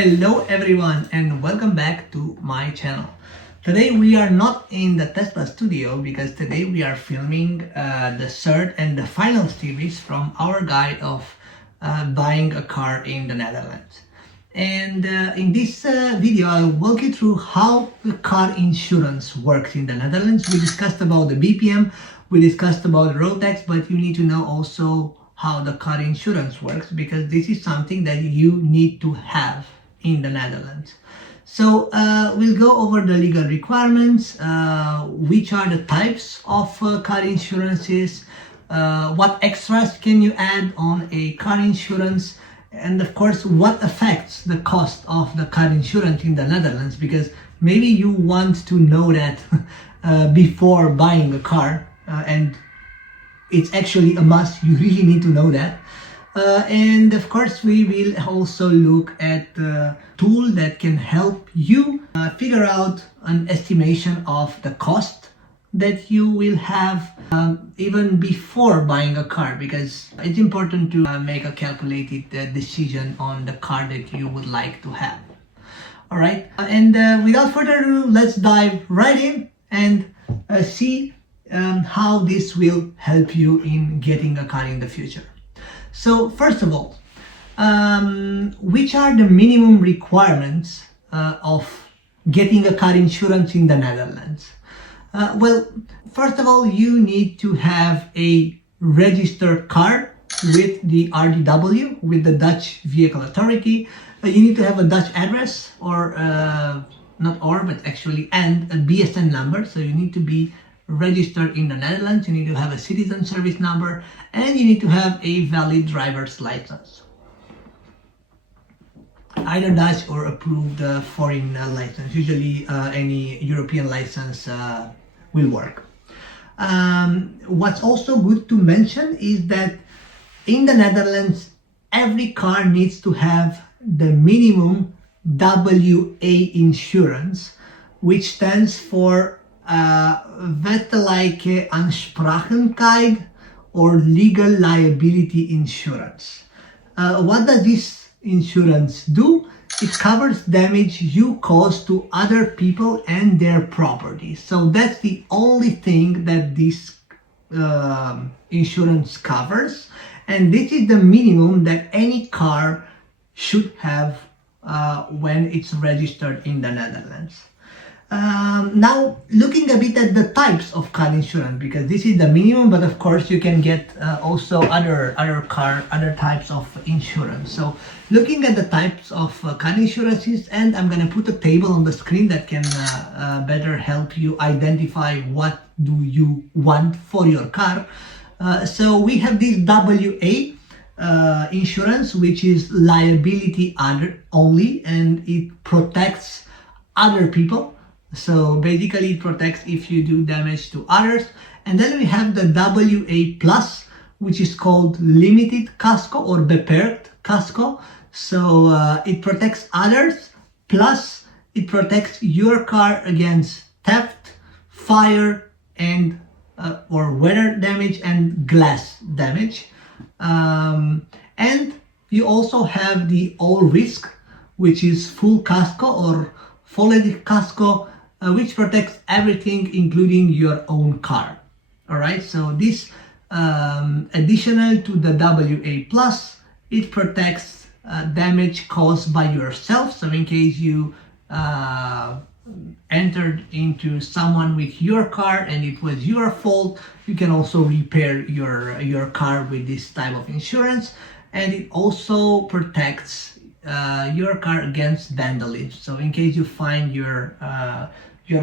Hello everyone and welcome back to my channel. Today we are not in the Tesla studio because today we are filming the third and the final series from our guide of buying a car in the Netherlands. And in this video I'll walk you through how the car insurance works in the Netherlands. We discussed about the BPM, we discussed about road tax, but you need to know also how the car insurance works because this is something that you need to have in the Netherlands. So we'll go over the legal requirements, which are the types of car insurances, what extras can you add on a car insurance, and of course what affects the cost of the car insurance in the Netherlands, because maybe you want to know that before buying a car, and it's actually a must. You really need to know that. And of course we will also look at the tool that can help you figure out an estimation of the cost that you will have even before buying a car, because it's important to make a calculated decision on the car that you would like to have. All right, and without further ado, let's dive right in and see how this will help you in getting a car in the future. So first of all, which are the minimum requirements of getting a car insurance in the Netherlands? Well, first of all, you need to have a registered car with the RDW, with the Dutch Vehicle Authority. You need to have a Dutch address, or but actually and a BSN number. So you need to be registered in the Netherlands, you need to have a citizen service number, and you need to have a valid driver's license. Either Dutch or approved foreign license. Usually any European license will work. What's also good to mention is that in the Netherlands, every car needs to have the minimum WA insurance, which stands for wettelijke aansprakelijkheid, or legal liability insurance. What does this insurance do? It covers damage you cause to other people and their property. So that's the only thing that this insurance covers, and this is the minimum that any car should have when it's registered in the Netherlands. Now looking a bit at the types of car insurance, because this is the minimum, but of course you can get also other types of insurance. So looking at the types of car insurances, and I'm gonna put a table on the screen that can better help you identify what do you want for your car. So we have this WA insurance, which is liability only, and it protects other people. So basically it protects if you do damage to others. And then we have the WA plus, which is called limited casco or Beperkt Casco. So it protects others, plus it protects your car against theft, fire, and or weather damage and glass damage. And you also have the Allrisk, which is full casco or volledig casco, which protects everything including your own car. All right, so this additional to the WA plus, it protects damage caused by yourself. So in case you entered into someone with your car and it was your fault, you can also repair your car with this type of insurance. And it also protects your car against vandalism. So in case you find your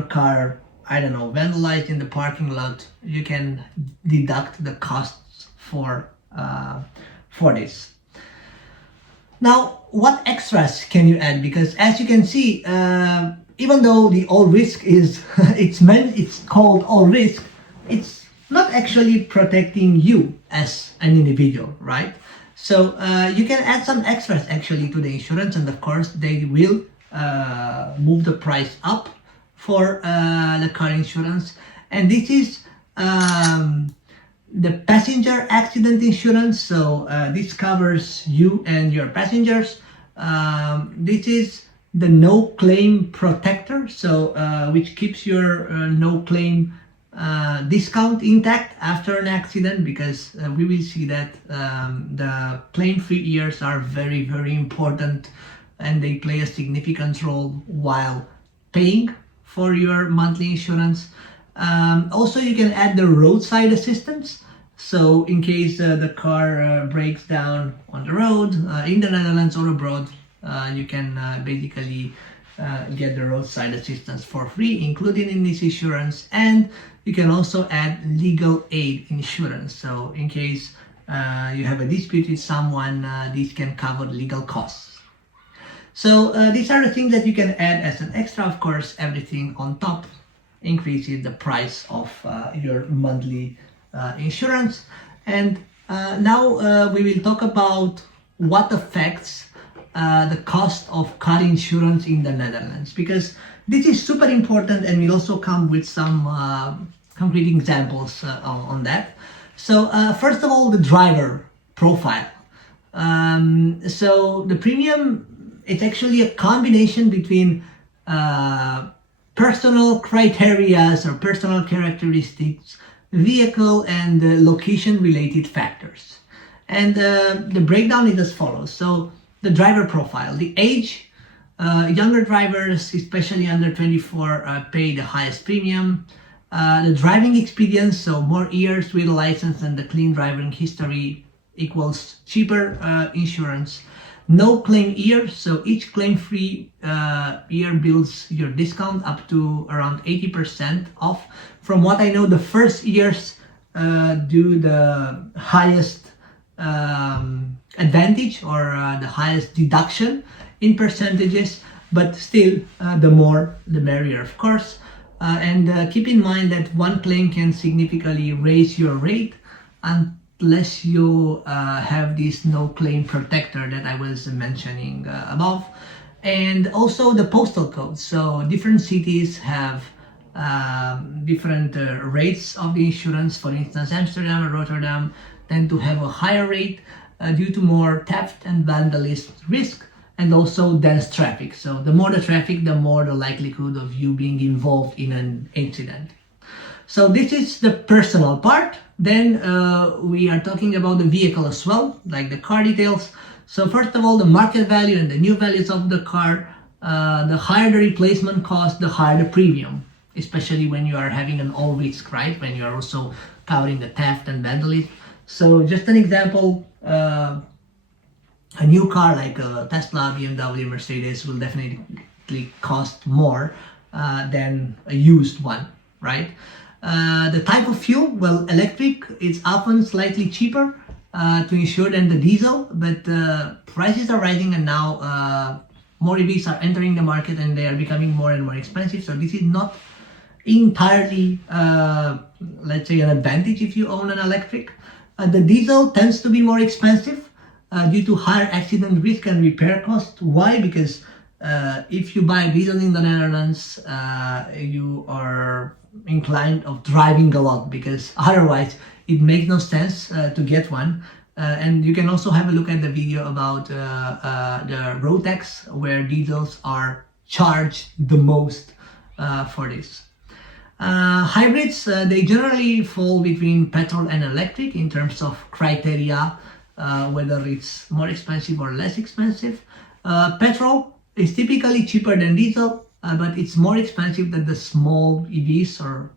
car, I don't know, vandalized in the parking lot, you can deduct the costs for this. Now, what extras can you add? Because as you can see, even though the Allrisk is it's called Allrisk, it's not actually protecting you as an individual, right? So you can add some extras actually to the insurance, and of course they will move the price up for the car insurance. And this is the passenger accident insurance. So this covers you and your passengers This is the no claim protector, so which keeps your no claim discount intact after an accident, because we will see that the claim-free years are very, very important, and they play a significant role while paying for your monthly insurance. Also, you can add the roadside assistance. So in case the car breaks down on the road in the Netherlands or abroad, you can basically get the roadside assistance for free, included in this insurance. And you can also add legal aid insurance. So in case you have a dispute with someone, this can cover legal costs. So these are the things that you can add as an extra. Of course, everything on top increases the price of your monthly insurance. And now we will talk about what affects the cost of car insurance in the Netherlands, because this is super important, and we'll also come with some concrete examples on that. So first of all, the driver profile. So the premium, it's actually a combination between personal criteria or personal characteristics, vehicle, and location related factors. And the breakdown is as follows. So the driver profile, the age, younger drivers, especially under 24, pay the highest premium. The driving experience, so more years with a license and the clean driving history equals cheaper insurance. No claim year, so each claim-free year builds your discount up to around 80% off. From what I know, the first years do the highest advantage or the highest deduction in percentages, but still the more the merrier, of course. And keep in mind that one claim can significantly raise your rate unless you have this no claim protector that I was mentioning above. And also the postal code. So different cities have different rates of the insurance. For instance, Amsterdam and Rotterdam tend to have a higher rate due to more theft and vandalism risk, and also dense traffic. So the more the traffic, the more the likelihood of you being involved in an incident. So this is the personal part. Then we are talking about the vehicle as well, like the car details. So first of all, the market value and the new values of the car. The higher the replacement cost, the higher the premium, especially when you are having an all risk, right? When you are also covering the theft and vandalism. So just an example, a new car like a Tesla, BMW, Mercedes will definitely cost more than a used one, right? The type of fuel, well, electric is often slightly cheaper to insure than the diesel, but prices are rising, and now more EVs are entering the market and they are becoming more and more expensive. So this is not entirely, let's say, an advantage if you own an electric. The diesel tends to be more expensive due to higher accident risk and repair costs. Why? Because if you buy diesel in the Netherlands, you are inclined of driving a lot, because otherwise it makes no sense to get one. And you can also have a look at the video about the road tax, where diesels are charged the most for this. Hybrids, they generally fall between petrol and electric in terms of criteria, whether it's more expensive or less expensive. Petrol is typically cheaper than diesel, but it's more expensive than the small EVs or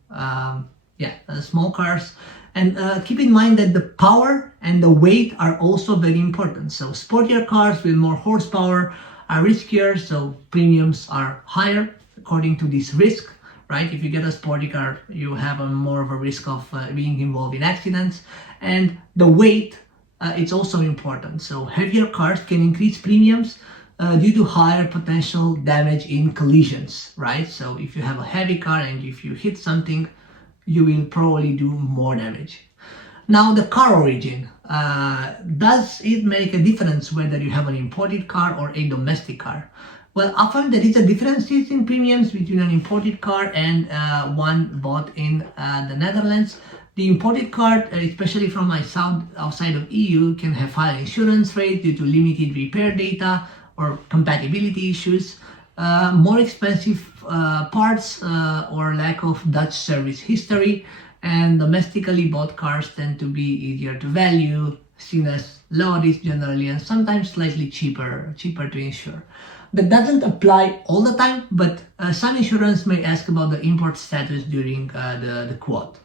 small cars. And keep in mind that the power and the weight are also very important. So sportier cars with more horsepower are riskier, so premiums are higher according to this risk, right? If you get a sporty car, you have more of a risk of being involved in accidents. And the weight, it's also important. So heavier cars can increase premiums due to higher potential damage in collisions, right? So if you have a heavy car and if you hit something, you will probably do more damage. Now, the car origin. Does it make a difference whether you have an imported car or a domestic car? Well, often there is a difference in premiums between an imported car and one bought in the Netherlands. The imported car, especially from outside of EU, can have higher insurance rates due to limited repair data, or compatibility issues, more expensive parts or lack of Dutch service history, and domestically bought cars tend to be easier to value, seen as low risk generally, and sometimes slightly cheaper to insure. That doesn't apply all the time, but some insurance may ask about the import status during the quote.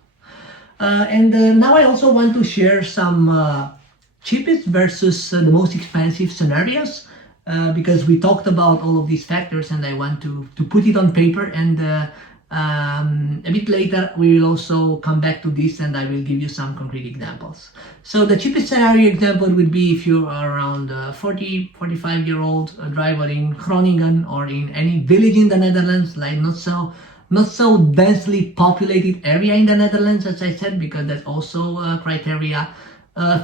Now I also want to share some cheapest versus the most expensive scenarios, because we talked about all of these factors and I want to put it on paper, and a bit later we will also come back to this and I will give you some concrete examples. So the cheapest scenario example would be if you are around 45-year-old driver in Groningen or in any village in the Netherlands, like not so densely populated area in the Netherlands, as I said, because that's also a criteria.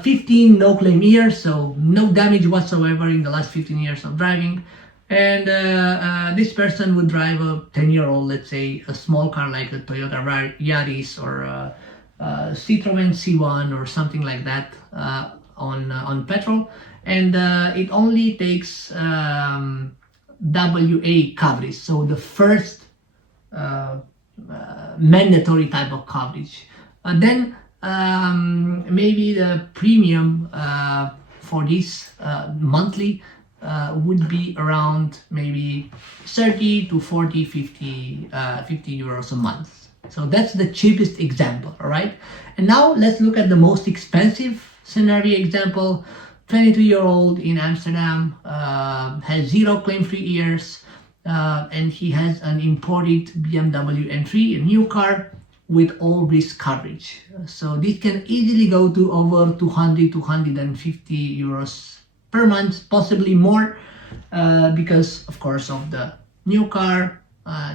15 no claim years, so no damage whatsoever in the last 15 years of driving. And this person would drive a 10-year-old, let's say, a small car like a Toyota Yaris or a Citroen C1 or something like that on petrol. And it only takes WA coverage, so the first mandatory type of coverage. Then maybe the premium for this monthly would be around maybe 30 to 40, 50 euros a month. So that's the cheapest example, all right? And now let's look at the most expensive scenario example. 22-year-old in Amsterdam, has 0 claim-free years, and he has an imported BMW M3, a new car, with all risk coverage. So this can easily go to over 200 to 150 euros per month, possibly more, because of course of the new car,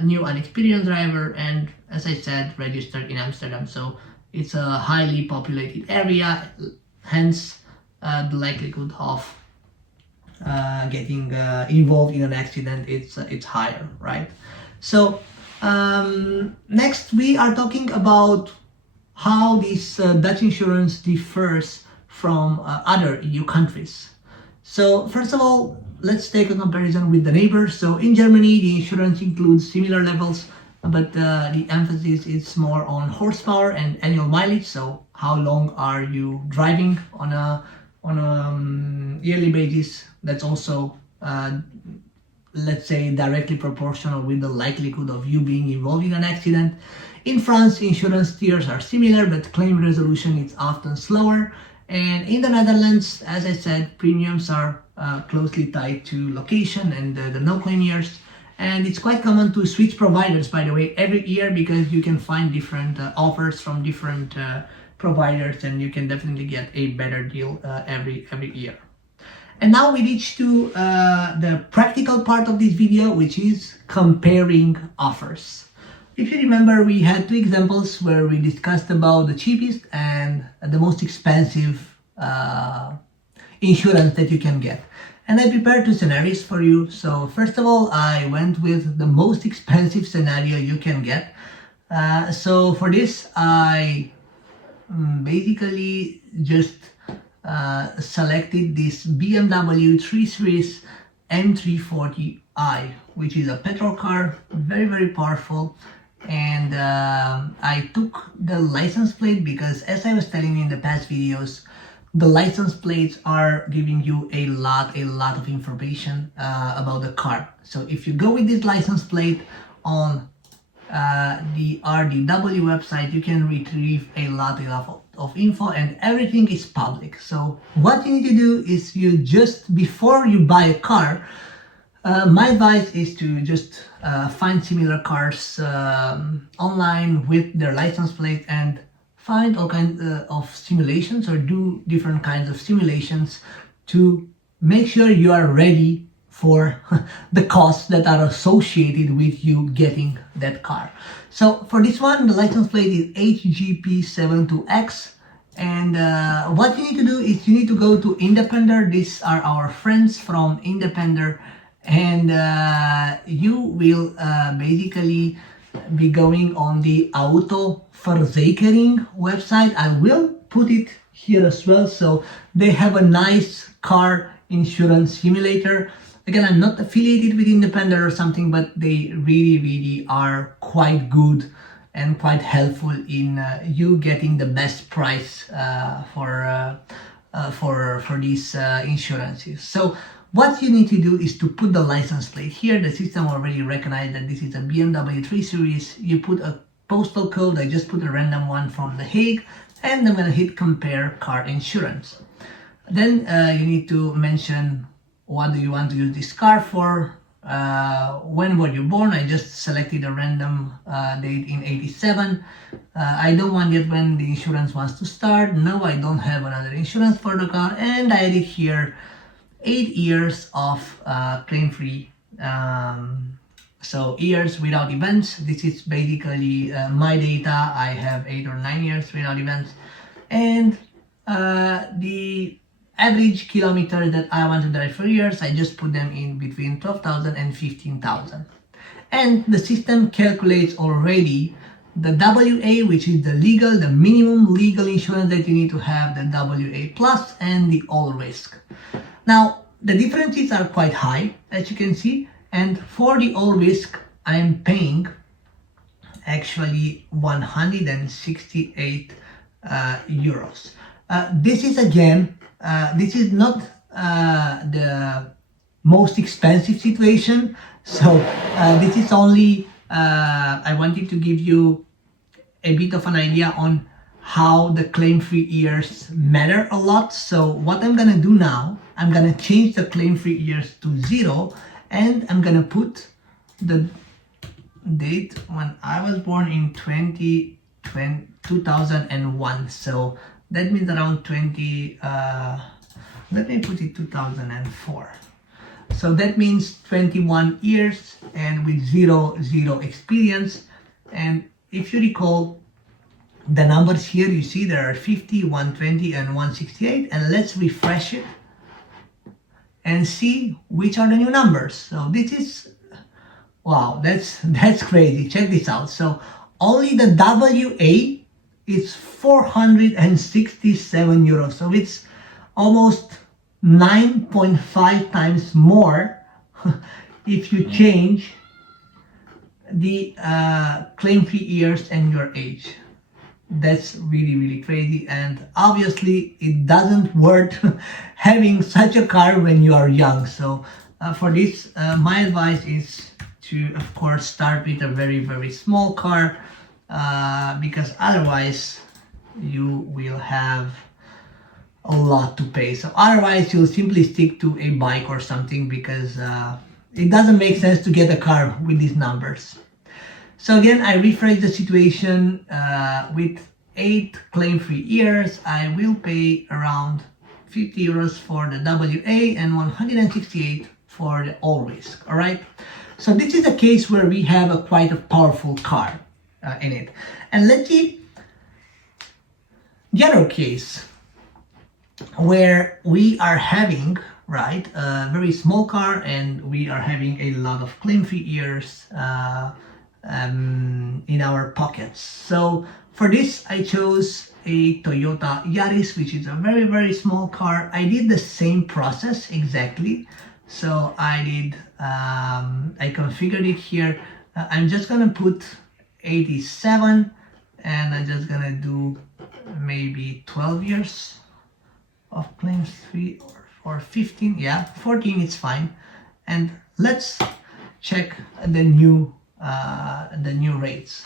new unexperienced driver, and as I said, registered in Amsterdam. So it's a highly populated area, hence the likelihood of getting involved in an accident, it's higher, right? So next we are talking about how this Dutch insurance differs from other EU countries. So first of all, let's take a comparison with the neighbors. So in Germany, the insurance includes similar levels, but the emphasis is more on horsepower and annual mileage. So how long are you driving on a yearly basis? That's also let's say directly proportional with the likelihood of you being involved in an accident. In France, insurance tiers are similar, but claim resolution is often slower. And in the Netherlands, as I said, premiums are closely tied to location and the no claim years. And it's quite common to switch providers, by the way, every year, because you can find different offers from different providers, and you can definitely get a better deal every year. And now we reach to the practical part of this video, which is comparing offers. If you remember, we had 2 examples where we discussed about the cheapest and the most expensive insurance that you can get. And I prepared 2 scenarios for you. So first of all, I went with the most expensive scenario you can get. So for this, I basically just selected this BMW 3 Series M340i, which is a petrol car, very, very powerful. And I took the license plate because, as I was telling you in the past videos, the license plates are giving you a lot of information about the car. So if you go with this license plate on the RDW website, you can retrieve a lot of info, and everything is public. So what you need to do is, you just, before you buy a car, my advice is to just find similar cars online with their license plate and find all kinds of simulations, or do different kinds of simulations to make sure you are ready for the costs that are associated with you getting that car. So for this one, the license plate is HGP72X, and what you need to do is you need to go to Independer. These are our friends from Independer, and you will basically be going on the Autoverzekering website. I will put it here as well. So they have a nice car insurance simulator Again, I'm not affiliated with Independent or something, but they really are quite good and quite helpful in you getting the best price for these insurances. So what you need to do is to put the license plate here. The system already recognized that this is a BMW 3 Series. You put a postal code. I just put a random one from The Hague, and I'm gonna hit compare car insurance. Then you need to mention what do you want to use this car for, when were you born. I just selected a random date in 87. I don't want yet when the insurance wants to start. No, I don't have another insurance for the car, and I did here 8 years of claim-free. So years without events. This is basically my data. I have 8 or 9 years without events, and the average kilometers that I want to drive for years, I just put them in between 12,000 and 15,000. And the system calculates already the WA, which is the minimum legal insurance that you need to have, the WA plus, and the Allrisk. Now, the differences are quite high, as you can see, and for the Allrisk, I am paying actually 168 euros. This is again, this is not the most expensive situation. So this is only, I wanted to give you a bit of an idea on how the claim-free years matter a lot. So what I'm gonna do now, I'm gonna change the claim-free years to 0, and I'm gonna put the date when I was born in 2001. So that means around 20, let me put it 2004. So that means 21 years and with zero experience. And if you recall the numbers here, you see there are 50, 120 and 168. And let's refresh it and see which are the new numbers. So this is, wow, that's crazy. Check this out. So only the WA is 467 euros. So it's almost 9.5 times more if you change the claim-free years and your age. That's really crazy, and obviously it doesn't worth having such a car when you are young. So for this, my advice is to, of course, start with a very small car, because otherwise you will have a lot to pay. So otherwise you'll simply stick to a bike or something, because it doesn't make sense to get a car with these numbers. So again, I rephrase the situation. With 8 claim-free years, I will pay around 50 euros for the WA and 168 for the Allrisk. All right. So this is a case where we have quite a powerful car in it. And let's see the other case where we are having, right, a very small car and we are having a lot of claim-free years in our pockets. So for this, I chose a Toyota Yaris, which is a very small car. I did the same process exactly. So I did, I configured it here. I'm just gonna put 87, and I'm just gonna do maybe 12 years of claims free, or 15, yeah, 14 is fine. And let's check the new rates.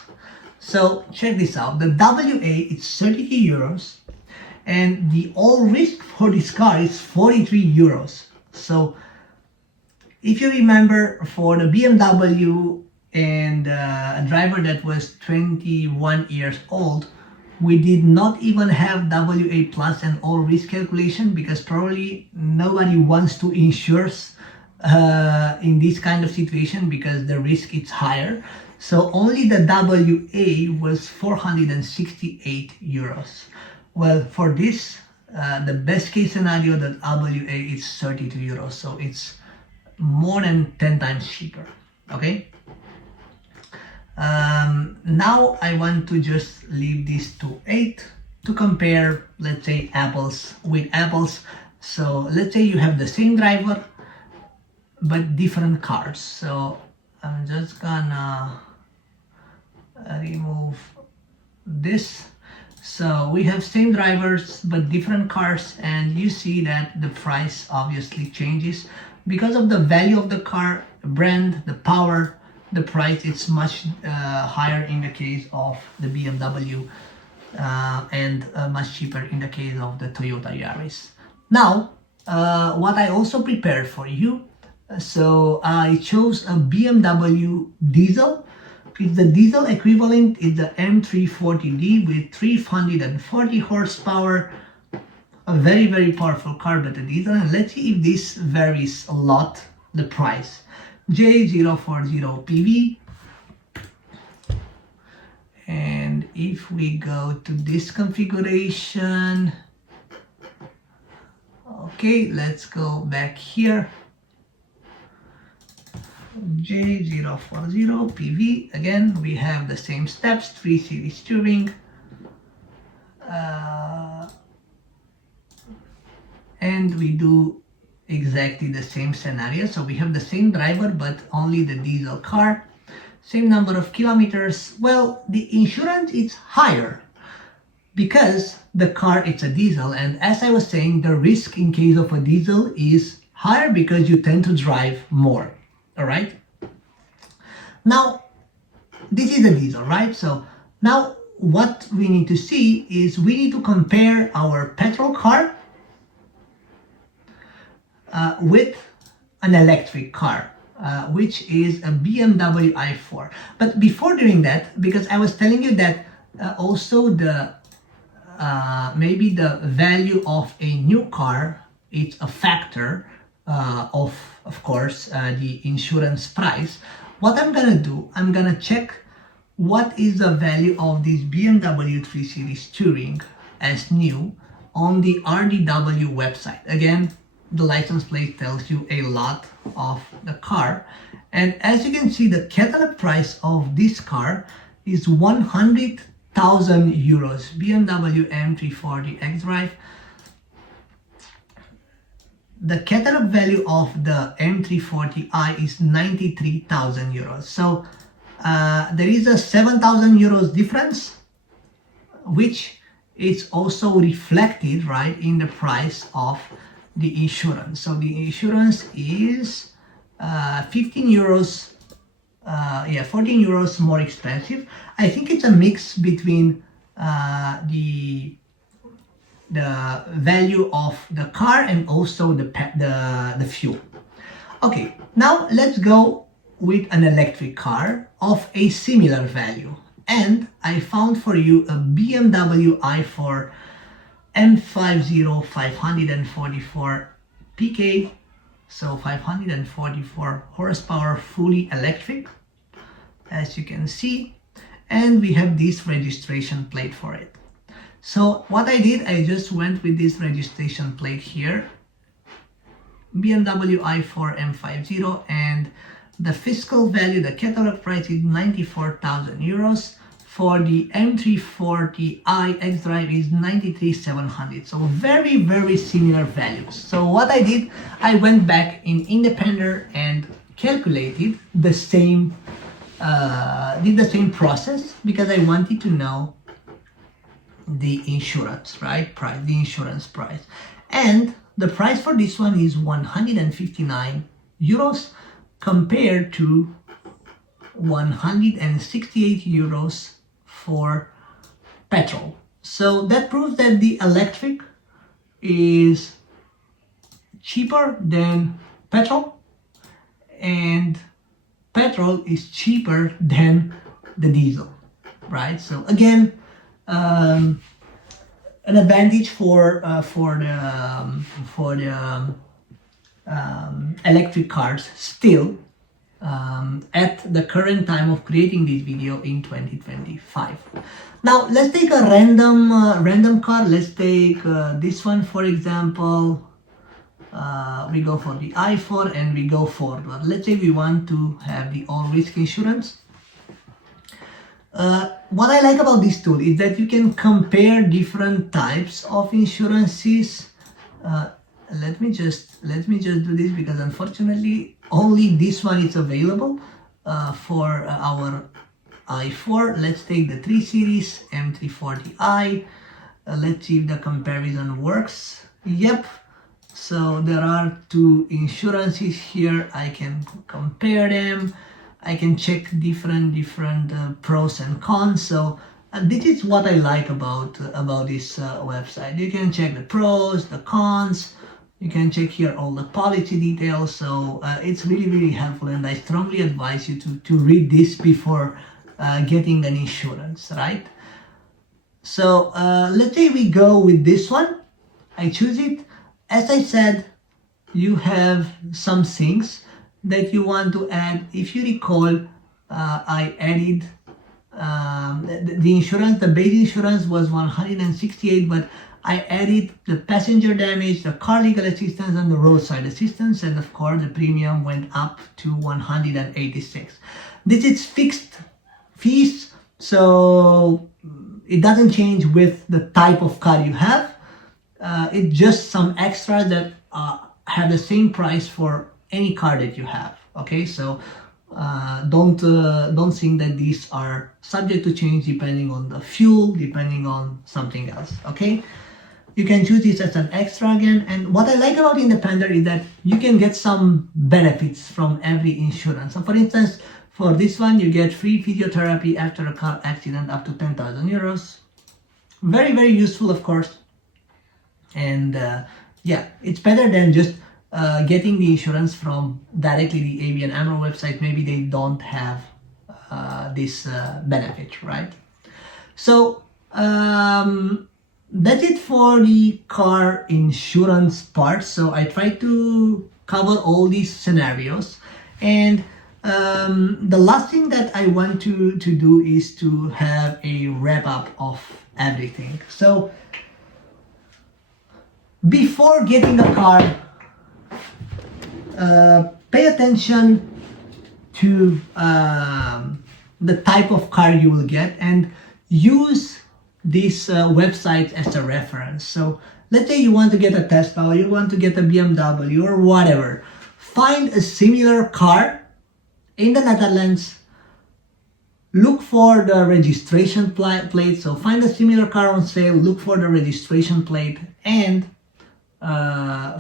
So check this out. The WA is 33 euros and the Allrisk for this car is 43 euros. So if you remember, for the BMW and a driver that was 21 years old, we did not even have WA plus and Allrisk calculation, because probably nobody wants to insure in this kind of situation because the risk is higher. So only the WA was 468 euros. Well, for this, the best case scenario, the WA is 32 euros. So it's more than 10 times cheaper. Okay. Now I want to just leave this to 8 to compare, let's say, apples with apples. So let's say you have the same driver, but different cars. So I'm just gonna remove this. So we have same drivers but different cars, and you see that the price obviously changes because of the value of the car, brand, the power. The price is much higher in the case of the BMW, and much cheaper in the case of the Toyota Yaris. Now, what I also prepared for you, so I chose a BMW diesel. It's the diesel equivalent is the M340D with 340 horsepower, a very, very powerful car, but a diesel. And let's see if this varies a lot, the price. J040PV. And if we go to this configuration, okay, let's go back here. J040PV. Again, we have the same steps, 3 series steering, and we do exactly the same scenario. So we have the same driver, but only the diesel car, same number of kilometers. Well, the insurance is higher because the car is a diesel, and as I was saying, the risk in case of a diesel is higher because you tend to drive more. All right. Now, this is a diesel, right? So now what we need to see is we need to compare our petrol car with an electric car, which is a BMW i4. But before doing that, because I was telling you that also the maybe the value of a new car is a factor of course, the insurance price. What I'm gonna do, I'm gonna check what is the value of this BMW 3 Series Touring as new on the RDW website. Again, the license plate tells you a lot of the car. And as you can see, the catalog price of this car is 100,000 euros. BMW M340 xDrive. The catalog value of the M340i is 93,000 euros. So there is a 7,000 euros difference, which is also reflected, right, in the price of the insurance. So the insurance is 15 euros, 14 euros more expensive. I think it's a mix between the value of the car and also the fuel. Okay, now let's go with an electric car of a similar value. And I found for you a BMW i4 M50 544 PK, so 544 horsepower, fully electric, as you can see. And we have this registration plate for it. So what I did, I just went with this registration plate here, BMW i4 M50, and the fiscal value, the catalog price is 94,000 euros. For the M340i xDrive is 93,700. So very, very similar values. So what I did, I went back in Independer and calculated the same, did the same process, because I wanted to know the insurance, right? Price, the insurance price. And the price for this one is 159 euros compared to 168 euros for petrol. So that proves that the electric is cheaper than petrol, and petrol is cheaper than the diesel, right? So again, an advantage for the electric cars still at the current time of creating this video in 2025. Now let's take a random car. Let's take this one, for example. We go for the i4 and we go forward. Let's say we want to have the Allrisk insurance. What I like about this tool is that you can compare different types of insurances let me just do this, because unfortunately only this one is available for our i4. Let's take the 3 Series M340i. Let's see if the comparison works. Yep. So there are two insurances here. I can compare them. I can check different pros and cons. So this is what I like about this website. You can check the pros, the cons. You can check here all the policy details. So it's really helpful, and I strongly advise you to read this before getting an insurance, right? So let's say we go with this one. I choose it. As I said, you have some things that you want to add. If you recall, I added the insurance. The base insurance was 168, but I added the passenger damage, the car legal assistance, and the roadside assistance, and of course the premium went up to 186. This is fixed fees, so it doesn't change with the type of car you have. It's just some extras that have the same price for any car that you have. Okay, so don't think that these are subject to change depending on the fuel, depending on something else. Okay, you can choose this as an extra again. And what I like about Independent is that you can get some benefits from every insurance. So for instance, for this one, you get free physiotherapy after a car accident up to 10,000 euros. Very useful, of course. And yeah, it's better than just getting the insurance from directly the ABN AMRO website. Maybe they don't have this benefit, right? So that's it for the car insurance part. So I try to cover all these scenarios, and the last thing that I want to do is to have a wrap up of everything. So before getting a car, pay attention to the type of car you will get, and use these websites as a reference. So let's say you want to get a Tesla, or you want to get a BMW, or whatever. Find a similar car in the Netherlands. Look for the registration plate. So find a similar car on sale, look for the registration plate, and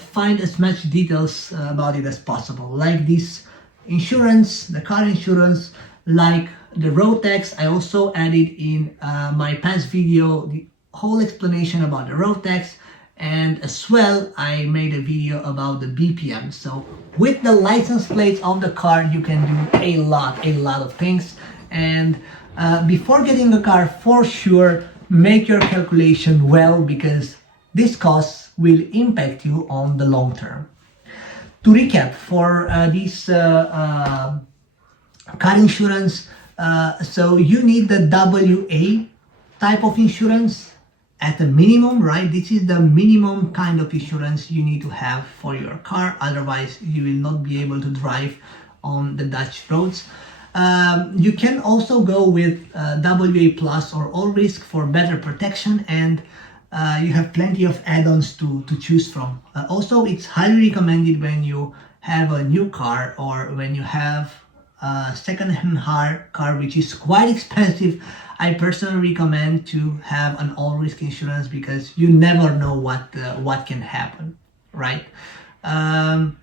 find as much details about it as possible, like this insurance, the car insurance, like the road tax. I also added in my past video the whole explanation about the road tax, and as well I made a video about the BPM. So with the license plates of the car, you can do a lot of things. And before getting a car, for sure, make your calculation well, because this cost will impact you on the long term. To recap, for this car insurance, so you need the WA type of insurance at a minimum, right? This is the minimum kind of insurance you need to have for your car. Otherwise, you will not be able to drive on the Dutch roads. You can also go with WA Plus or Allrisk for better protection, and you have plenty of add-ons to choose from. Also, it's highly recommended when you have a new car, or when you have a second-hand car which is quite expensive. I personally recommend to have an all-risk insurance, because you never know what can happen, right? And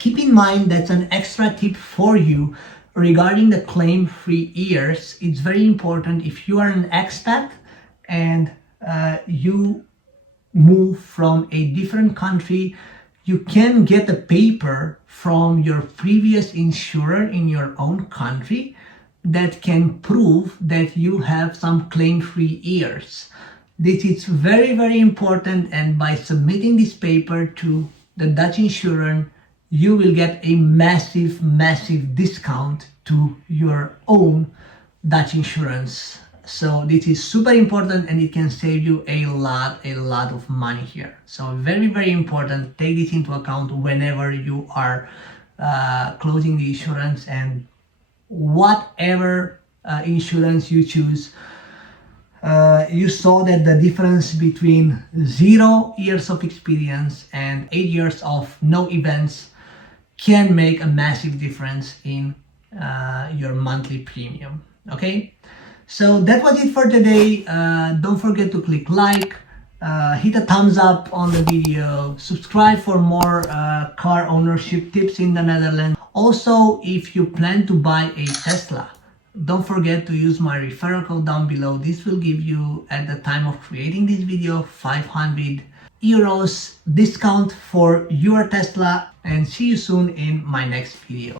keep in mind, that's an extra tip for you regarding the claim-free years. It's very important. If you are an expat and you move from a different country, you can get a paper from your previous insurer in your own country that can prove that you have some claim-free years. This is very important, and by submitting this paper to the Dutch insurer, you will get a massive discount to your own Dutch insurance. So this is super important, and it can save you a lot of money here. So very important. Take this into account whenever you are closing the insurance, and whatever insurance you choose, you saw that the difference between 0 years of experience and 8 years of no events can make a massive difference in your monthly premium. Okay, so that was it for today. Don't forget to click like, hit a thumbs up on the video, subscribe for more car ownership tips in the Netherlands. Also, if you plan to buy a Tesla, don't forget to use my referral code down below. This will give you, at the time of creating this video, 500 euros discount for your Tesla, and see you soon in my next video.